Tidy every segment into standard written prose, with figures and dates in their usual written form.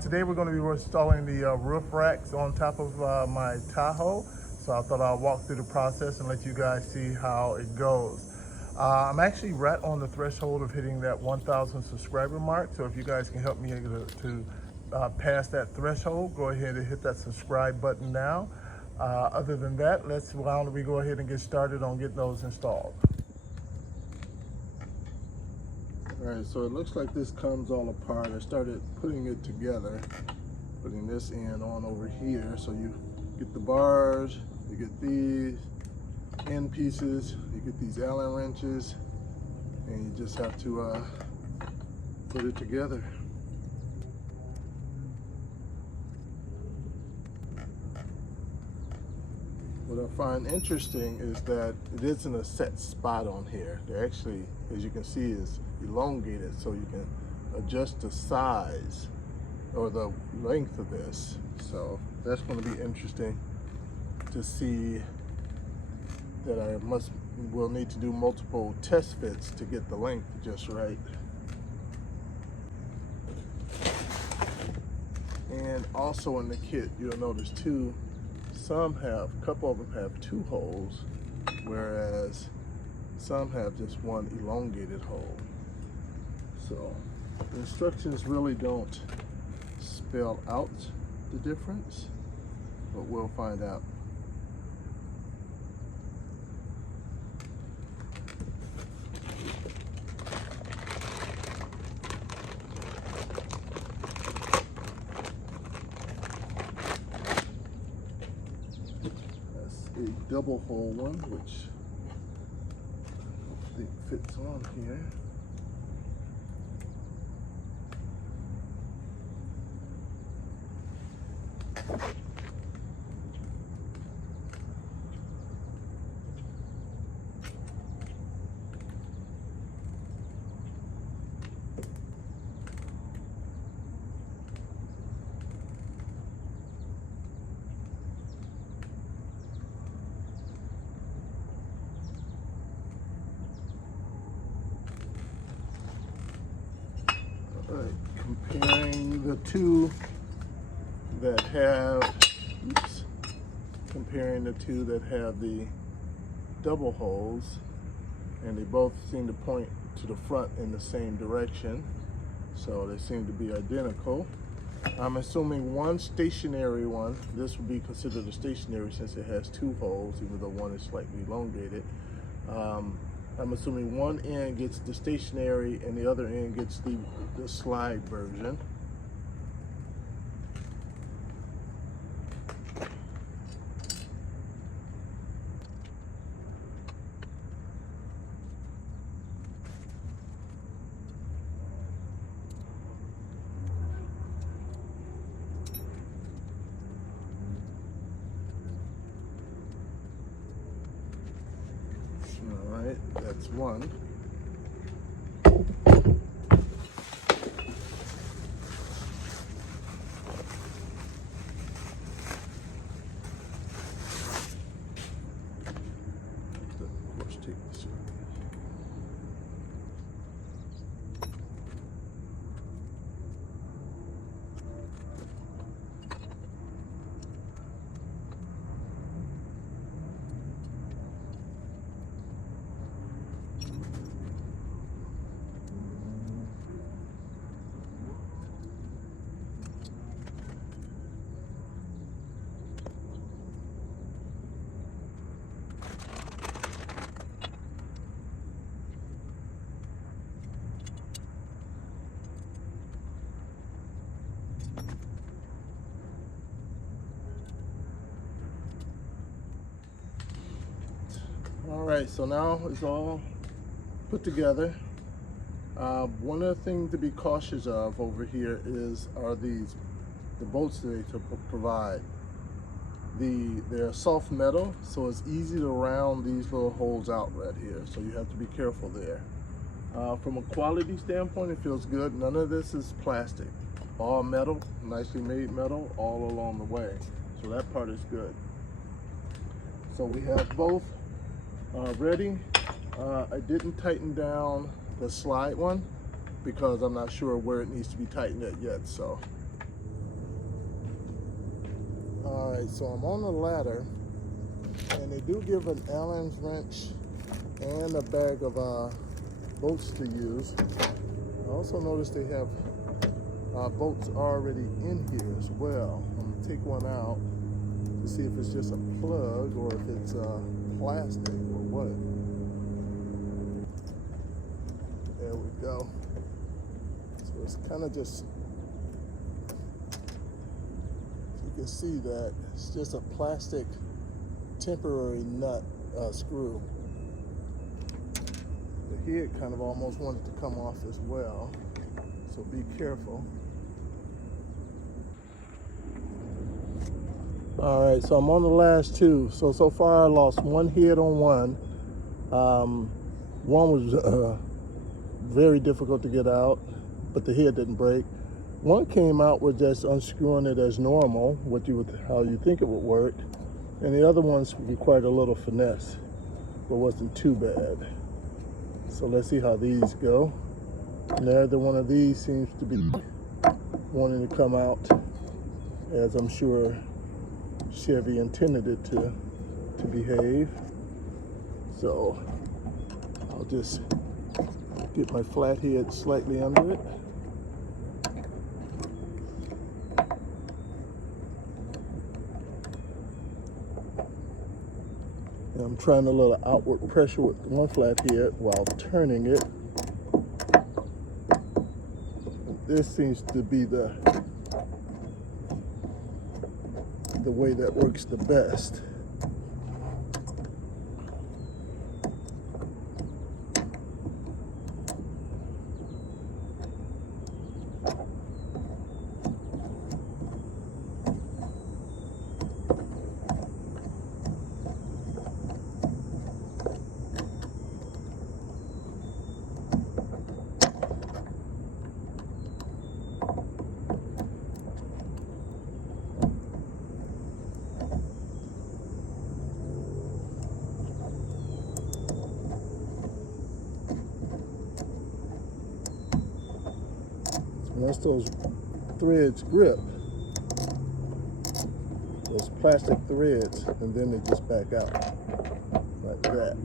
Today we're going to be installing the roof racks on top of my Tahoe. So I thought I'll walk through the process and let you guys see how it goes. I'm actually right on the threshold of hitting that 1,000 subscriber mark. So if you guys can help me to pass that threshold, go ahead and hit that subscribe button now. Other than that, why don't we go ahead and get started on getting those installed. All right, so it looks like this comes all apart. I started putting it together, putting this end on over here. So you get the bars, you get these end pieces, you get these Allen wrenches, and you just have to put it together. What I find interesting is that it isn't a set spot on here. They're actually, as you can see, is elongated, so you can adjust the size or the length of this. So that's going to be interesting to see. That I will need to do multiple test fits to get the length just right. And also in the kit, you'll notice too, a couple of them have 2 holes, whereas some have just one elongated hole. So the instructions really don't spell out the difference, but we'll find out. A double hole one, which I think fits on here. Right, comparing the two that have the double holes, and they both seem to point to the front in the same direction, so they seem to be identical. I'm assuming one stationary one, this would be considered a stationary since it has 2 holes, even though one is slightly elongated. I'm assuming one end gets the stationary and the other end gets the slide version. All right, that's one. Of course, take this one. All right, so now it's all put together. One of the things to be cautious of over here are the bolts that they provide. They're soft metal, so it's easy to round these little holes out right here, so you have to be careful there. From a quality standpoint, it feels good. None of this is plastic. All metal, nicely made metal all along the way. So that part is good. So we have both ready. I didn't tighten down the slide one because I'm not sure where it needs to be tightened at yet. So right, so I'm on the ladder, and they do give an Allen wrench and a bag of bolts to use. I also noticed they have bolts already in here as well. I'm gonna take one out to see if it's just a plug or if it's plastic or what. There we go. So it's kind of just, you can see that it's just a plastic temporary nut screw. The head kind of almost wanted to come off as well, so be careful. All right, so I'm on the last two. So far I lost one head on one. One was very difficult to get out, but the head didn't break. One came out with just unscrewing it as normal, how you think it would work, and the other ones required a little finesse, but wasn't too bad. So let's see how these go. Neither one of these seems to be wanting to come out, as I'm sure Chevy intended it to behave. So I'll just get my flathead slightly under it. And I'm trying a little outward pressure with one flathead while turning it. This seems to be the way that works the best. Once those threads grip, those plastic threads, and then they just back out like that.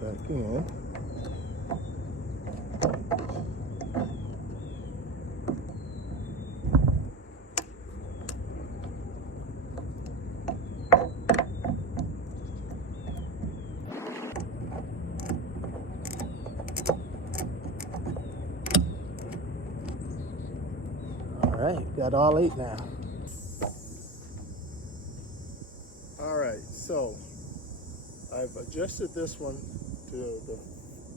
Back in. All right, got all 8 now. All right, so I've adjusted this one to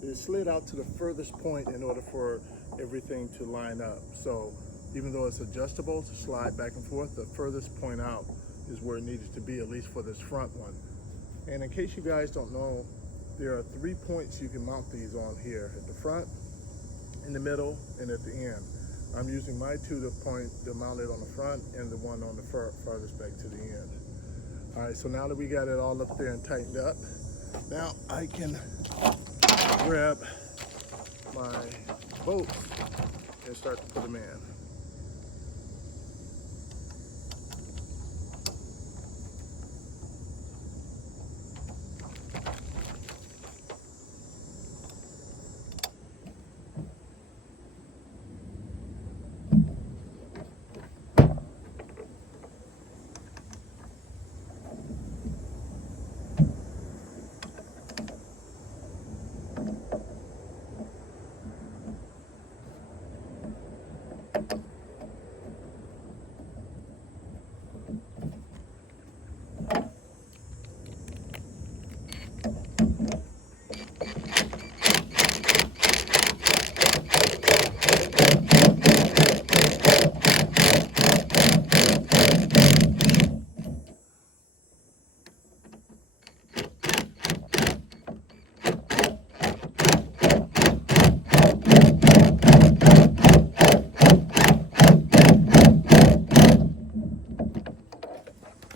it slid out to the furthest point in order for everything to line up. So even though it's adjustable to slide back and forth, the furthest point out is where it needed to be, at least for this front one. And in case you guys don't know, there are 3 points you can mount these on here: at the front, in the middle, and at the end. I'm using my 2 to mount it on the front, and the one on the farthest back to the end. All right, so now that we got it all up there and tightened up, now I can grab my bolts and start to put them in.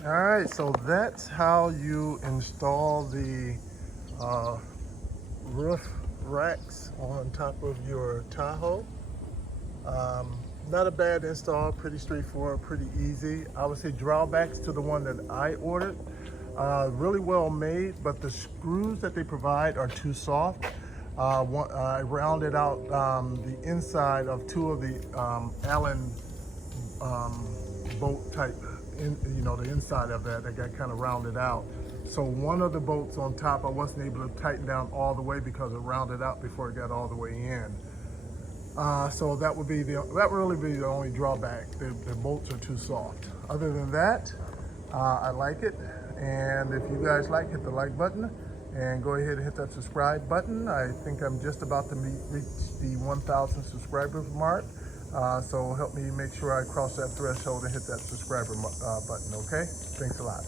All right, so that's how you install the roof racks on top of your Tahoe. Not a bad install, pretty straightforward, pretty easy. I would say drawbacks to the one that I ordered. Really well made, but the screws that they provide are too soft. I rounded out the inside of two of the Allen bolt type, the inside of that got kind of rounded out. So one of the bolts on top, I wasn't able to tighten down all the way because it rounded out before it got all the way in. So that would really be the only drawback. The bolts are too soft. Other than that, I like it. And if you guys like, hit the like button and go ahead and hit that subscribe button. I think I'm just about to reach the 1,000 subscriber mark. So help me make sure I cross that threshold and hit that subscriber button, okay? Thanks a lot.